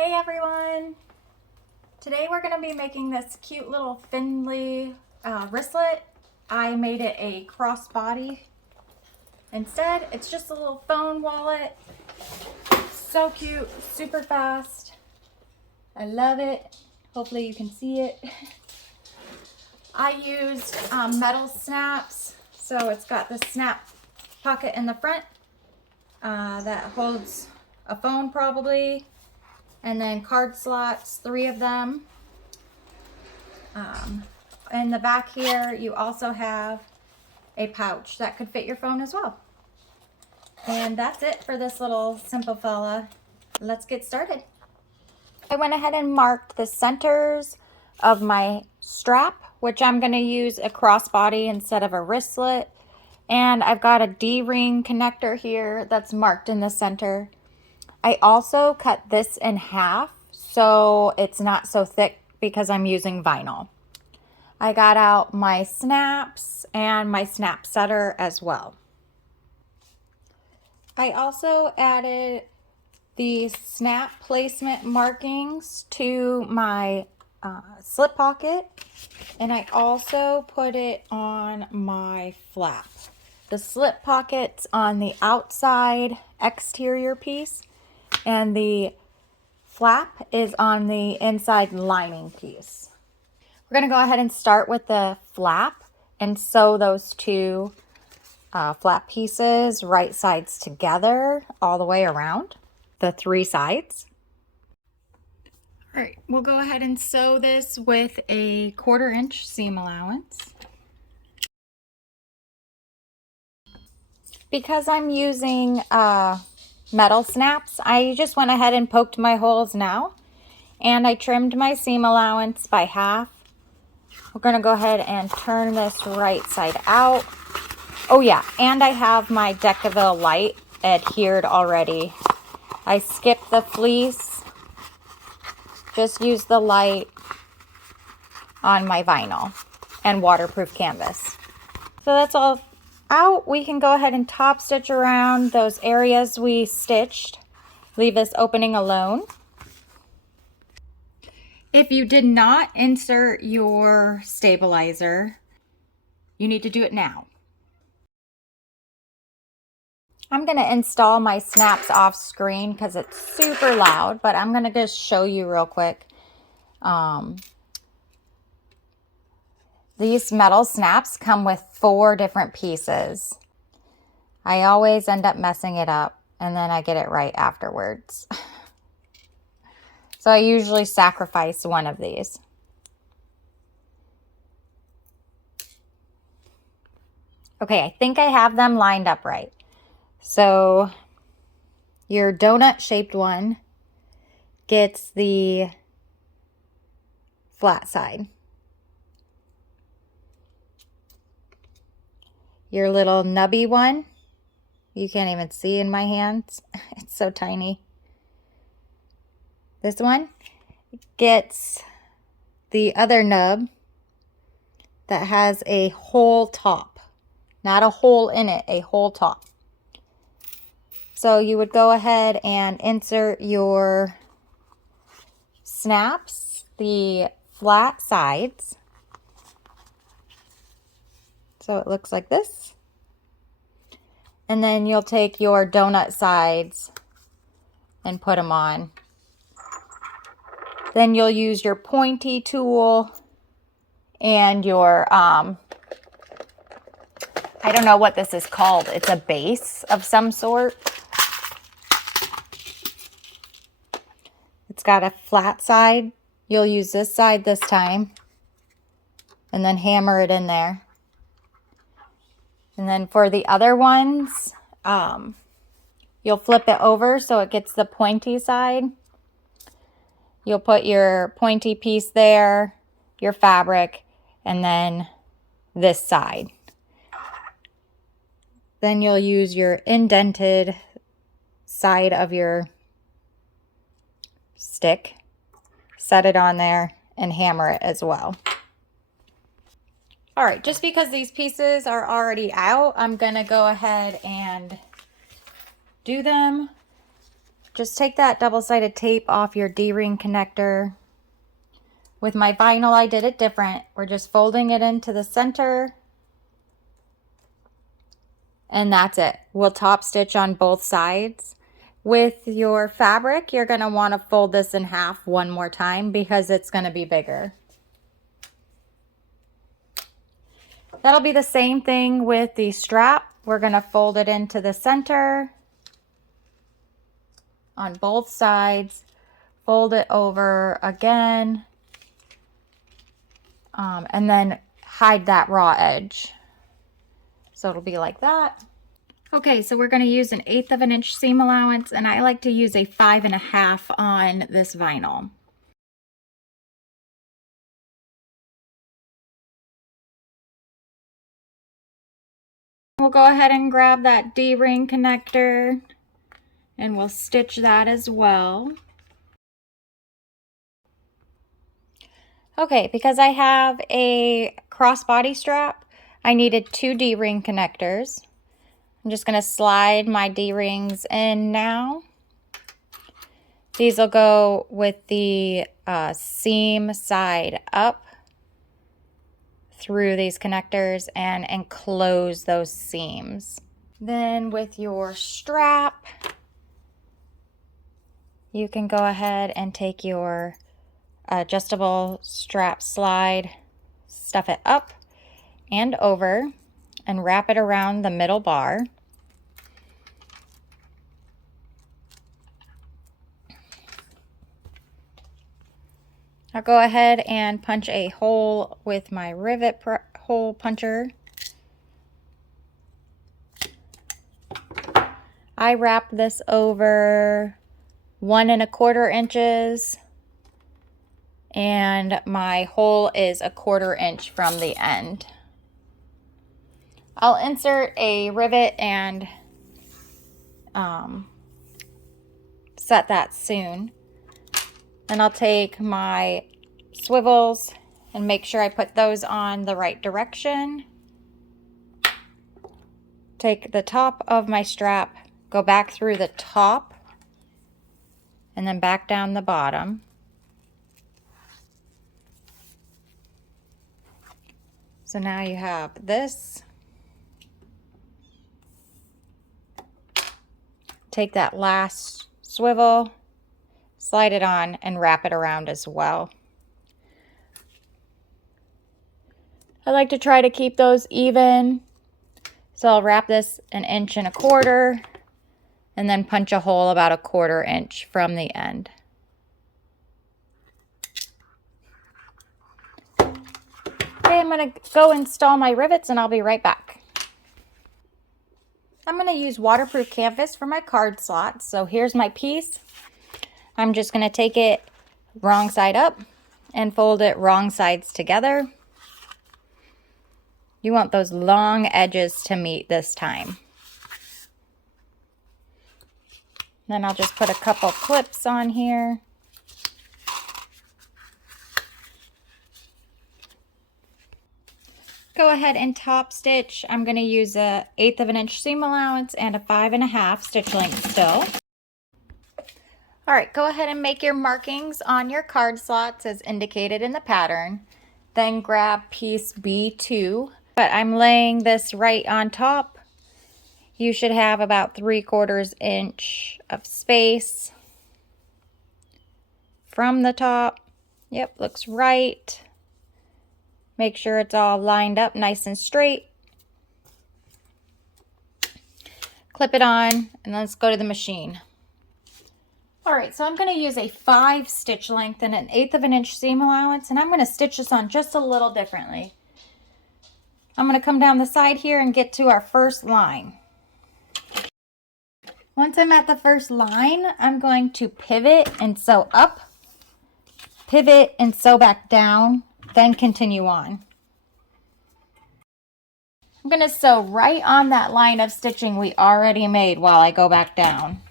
Hey everyone! Today we're going to be making this cute little Findlay wristlet. I made it a crossbody. Instead, it's just a little phone wallet. So cute, super fast. I love it. Hopefully you can see it. I used metal snaps, so it's got the snap pocket in the front that holds a phone probably. And then card slots, 3 of them. In the back here, you also have a pouch that could fit your phone as well. And that's it for this little simple fella. Let's get started. I went ahead and marked the centers of my strap, which I'm going to use a crossbody instead of a wristlet. And I've got a D-ring connector here that's marked in the center. I also cut this in half so it's not so thick because I'm using vinyl. I got out my snaps and my snap setter as well. I also added the snap placement markings to my slip pocket, and I also put it on my flap. The slip pocket's on the outside exterior piece, and the flap is on the inside lining piece. We're going to go ahead and start with the flap and sew those two flap pieces right sides together all the way around the 3 sides. All right, we'll go ahead and sew this with a 1/4 inch seam allowance. Because I'm using metal snaps, I just went ahead and poked my holes now, and I trimmed my seam allowance by half. We're going to go ahead and turn this right side out. Oh yeah, and I have my Decaville light adhered already. I skipped the fleece, just used the light on my vinyl and waterproof canvas. So that's all out. We can go ahead and top stitch around those areas we stitched. Leave this opening alone. If you did not insert your stabilizer, you need to do it now. I'm going to install my snaps off screen because it's super loud, but I'm going to just show you real quick. These metal snaps come with 4 different pieces. I always end up messing it up, and then I get it right afterwards. So I usually sacrifice one of these. Okay, I think I have them lined up right. So your donut shaped one gets the flat side. Your little nubby one, you can't even see in my hands. It's so tiny. This one gets the other nub that has a whole top. Not a hole in it, a whole top. So you would go ahead and insert your snaps, the flat sides. So it looks like this. And then you'll take your donut sides and put them on. Then you'll use your pointy tool and your, I don't know what this is called. It's a base of some sort. It's got a flat side. You'll use this side this time and then hammer it in there. And then for the other ones, you'll flip it over so it gets the pointy side. You'll put your pointy piece there, your fabric, and then this side. Then you'll use your indented side of your stick, set it on there, and hammer it as well. All right, just because these pieces are already out, I'm gonna go ahead and do them just take that double-sided tape off your D-ring connector. With my vinyl, I did it different. We're just folding it into the center. And that's it. We'll top stitch on both sides. With your fabric, you're going to want to fold this in half one more time because it's going to be bigger. That'll be the same thing with the strap. We're going to fold it into the center on both sides. Fold it over again. And then hide that raw edge. So it'll be like that. Okay, so we're going to use 1/8 of an inch seam allowance, and I like to use a 5.5 on this vinyl. We'll go ahead and grab that D-ring connector, and we'll stitch that as well. Okay, because I have a crossbody strap, I needed 2 D-ring connectors. I'm just going to slide my D-rings in now. These will go with the seam side up through these connectors and enclose those seams. Then with your strap, you can go ahead and take your adjustable strap slide, stuff it up and over, and wrap it around the middle bar. I'll go ahead and punch a hole with my rivet hole puncher. I wrap this over 1 1/4 inches, and my hole is 1/4 inch from the end. I'll insert a rivet and set that soon. And I'll take my swivels and make sure I put those on the right direction. Take the top of my strap, go back through the top, and then back down the bottom. So now you have this. Take that last swivel, slide it on, and wrap it around as well. I like to try to keep those even. So I'll wrap this 1 1/4 inches and then punch a hole about 1/4 inch from the end. Okay, I'm going to go install my rivets and I'll be right back. I'm going to use waterproof canvas for my card slots. So here's my piece. I'm just going to take it wrong side up and fold it wrong sides together. You want those long edges to meet this time. Then I'll just put a couple clips on here. Go ahead and top stitch. I'm going to use 1/8 of an inch seam allowance and a 5.5 stitch length still. All right, go ahead and make your markings on your card slots as indicated in the pattern. Then grab piece B2. But I'm laying this right on top. You should have about 3/4 inch of space from the top. Yep, looks right. Make sure it's all lined up nice and straight. Clip it on, and let's go to the machine. All right, so I'm going to use a 5 stitch length and 1/8 of an inch seam allowance, and I'm going to stitch this on just a little differently. I'm going to come down the side here and get to our first line. Once I'm at the first line, I'm going to pivot and sew up, pivot and sew back down, then continue on. I'm going to sew right on that line of stitching we already made while I go back down.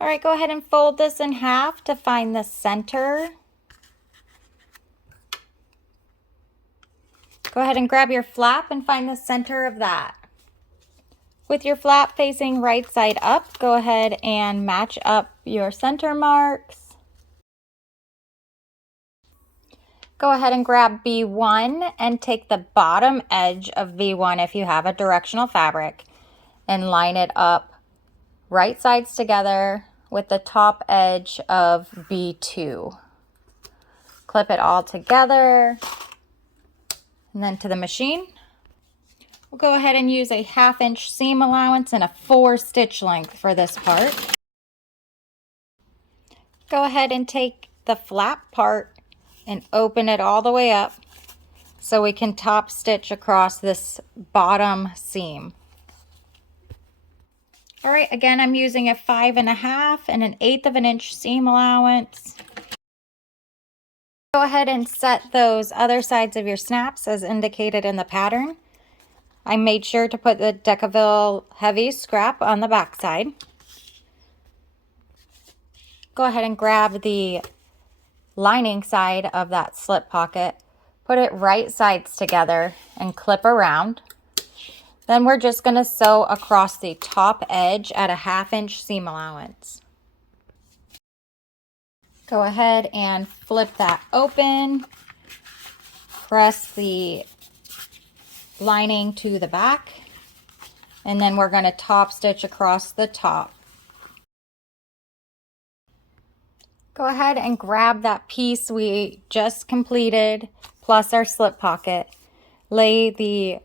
All right, go ahead and fold this in half to find the center. Go ahead and grab your flap and find the center of that. With your flap facing right side up, go ahead and match up your center marks. Go ahead and grab B1 and take the bottom edge of V1 if you have a directional fabric and line it up right sides together with the top edge of B2. Clip it all together and then to the machine. We'll go ahead and use a 1/2 inch seam allowance and a 4 stitch length for this part. Go ahead and take the flap part and open it all the way up so we can top stitch across this bottom seam. All right, again, I'm using a 5 1/2 and an 1/8 of an inch seam allowance. Go ahead and set those other sides of your snaps as indicated in the pattern. I made sure to put the Decaville heavy scrap on the back side. Go ahead and grab the lining side of that slip pocket, put it right sides together and clip around. Then we're just going to sew across the top edge at a 1/2 inch seam allowance. Go ahead and flip that open, press the lining to the back, and then we're going to top stitch across the top. Go ahead and grab that piece we just completed plus our slip pocket. Lay the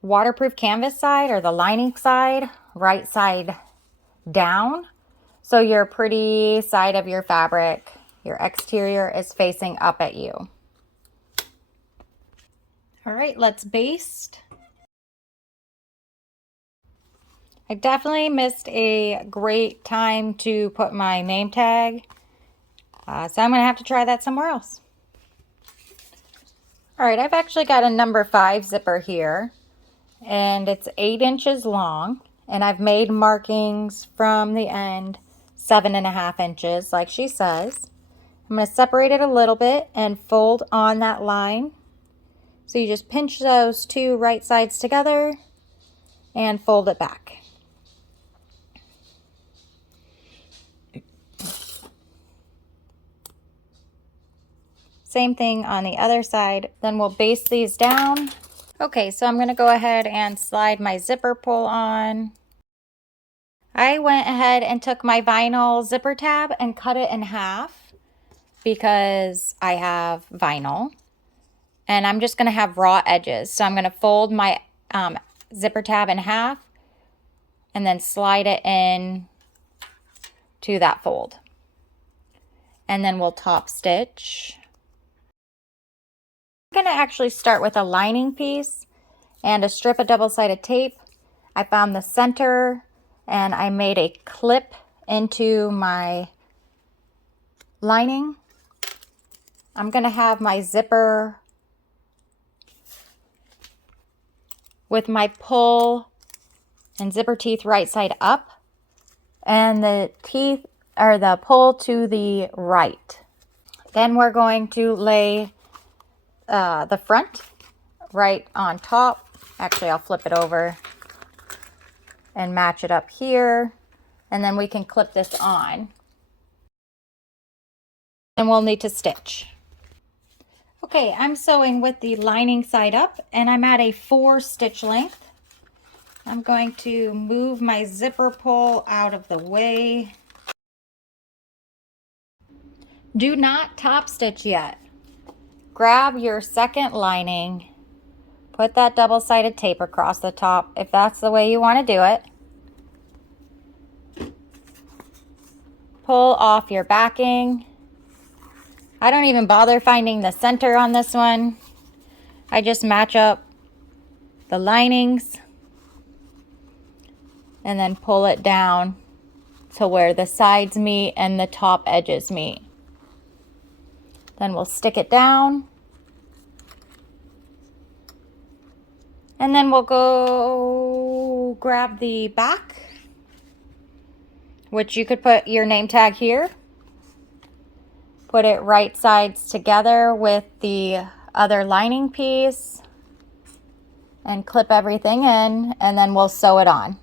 waterproof canvas side or the lining side right side down so your pretty side of your fabric, your exterior, is facing up at you. All right, let's baste. I definitely missed a great time to put my name tag, so I'm gonna have to try that somewhere else. All right, I've actually got a number 5 zipper here, and it's 8 inches long, and I've made markings from the end 7 1/2 inches like she says. I'm going to separate it a little bit and fold on that line. So you just pinch those two right sides together and fold it back. Same thing on the other side. Then we'll baste these down. Okay, so I'm going to go ahead and slide my zipper pull on. I went ahead and took my vinyl zipper tab and cut it in half because I have vinyl. And I'm just going to have raw edges. So I'm going to fold my zipper tab in half and then slide it in to that fold. And then we'll top stitch. I'm going to actually start with a lining piece and a strip of double-sided tape. I found the center and I made a clip into my lining. I'm going to have my zipper with my pull and zipper teeth right side up and the teeth or the pull to the right. Then we're going to lay the front right on top. Actually, I'll flip it over and match it up here, and then we can clip this on. And we'll need to stitch. Okay, I'm sewing with the lining side up and I'm at a 4 stitch length. I'm going to move my zipper pull out of the way. Do not top stitch yet. Grab your second lining, put that double-sided tape across the top if that's the way you want to do it. Pull off your backing. I don't even bother finding the center on this one. I just match up the linings and then pull it down to where the sides meet and the top edges meet. Then we'll stick it down. And then we'll go grab the back, which you could put your name tag here. Put it right sides together with the other lining piece. and clip everything in, and then we'll sew it on.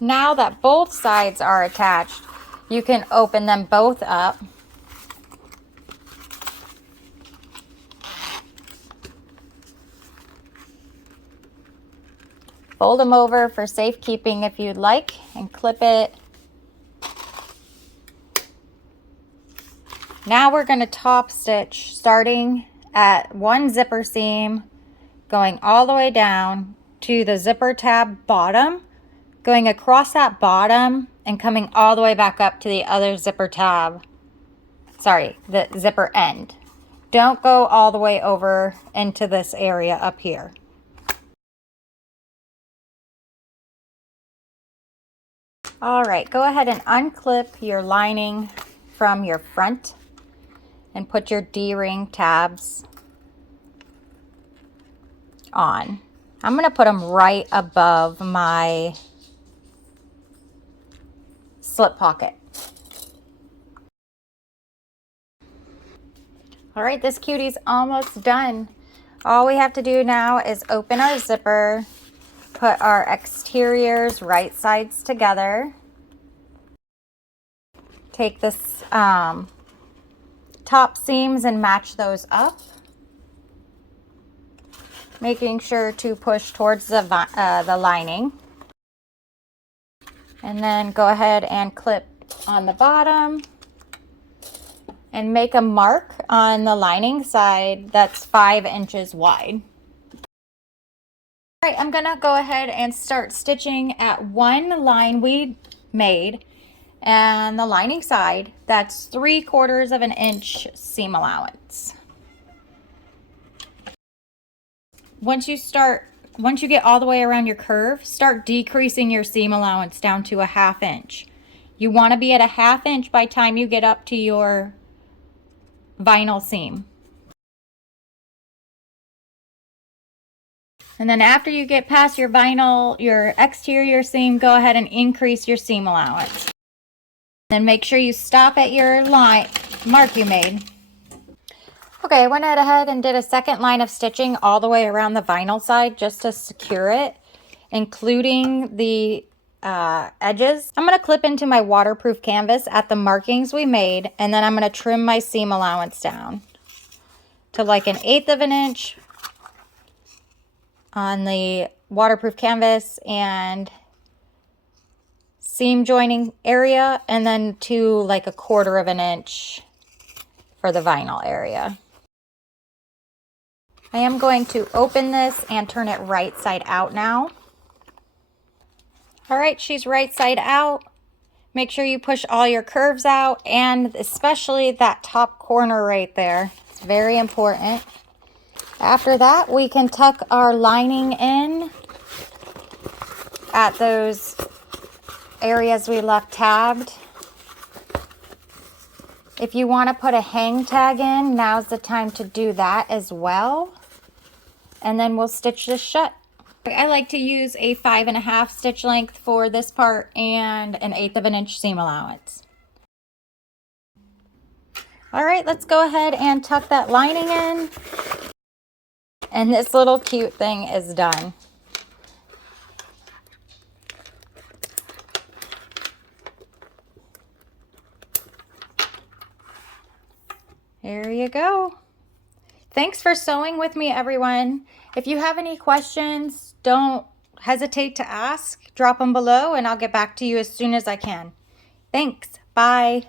Now that both sides are attached, you can open them both up. Fold them over for safekeeping if you'd like, and clip it. Now we're going to top stitch starting at one zipper seam, going all the way down to the zipper tab bottom, going across that bottom and coming all the way back up to the other zipper tab. Sorry, the zipper end. Don't go all the way over into this area up here. All right, go ahead and unclip your lining from your front and put your D-ring tabs on. I'm going to put them right above my slip pocket. All right, this cutie's almost done. All we have to do now is open our zipper, put our exteriors right sides together. Take this top seams and match those up, making sure to push towards the lining. And then go ahead and clip on the bottom and make a mark on the lining side that's 5 inches wide. All right, I'm gonna go ahead and start stitching at one line we made and the lining side that's 3/4 of an inch seam allowance. Once you get all the way around your curve, start decreasing your seam allowance down to a 1/2 inch. You want to be at a 1/2 inch by the time you get up to your vinyl seam. And then after you get past your vinyl, your exterior seam, go ahead and increase your seam allowance. Then make sure you stop at your line mark you made. Okay, I went ahead and did a second line of stitching all the way around the vinyl side just to secure it, including the edges. I'm going to clip into my waterproof canvas at the markings we made, and then I'm going to trim my seam allowance down to like 1/8 of an inch on the waterproof canvas and seam joining area, and then to like 1/4 of an inch for the vinyl area. I am going to open this and turn it right side out now. All right, she's right side out. Make sure you push all your curves out, and especially that top corner right there. It's very important. After that, we can tuck our lining in at those areas we left tabbed. If you want to put a hang tag in, now's the time to do that as well. And then we'll stitch this shut. I like to use a 5.5 stitch length for this part and 1/8 of an inch seam allowance. All right, let's go ahead and tuck that lining in. And this little cute thing is done. There you go. Thanks for sewing with me, everyone. If you have any questions, don't hesitate to ask. Drop them below and I'll get back to you as soon as I can. Thanks. Bye.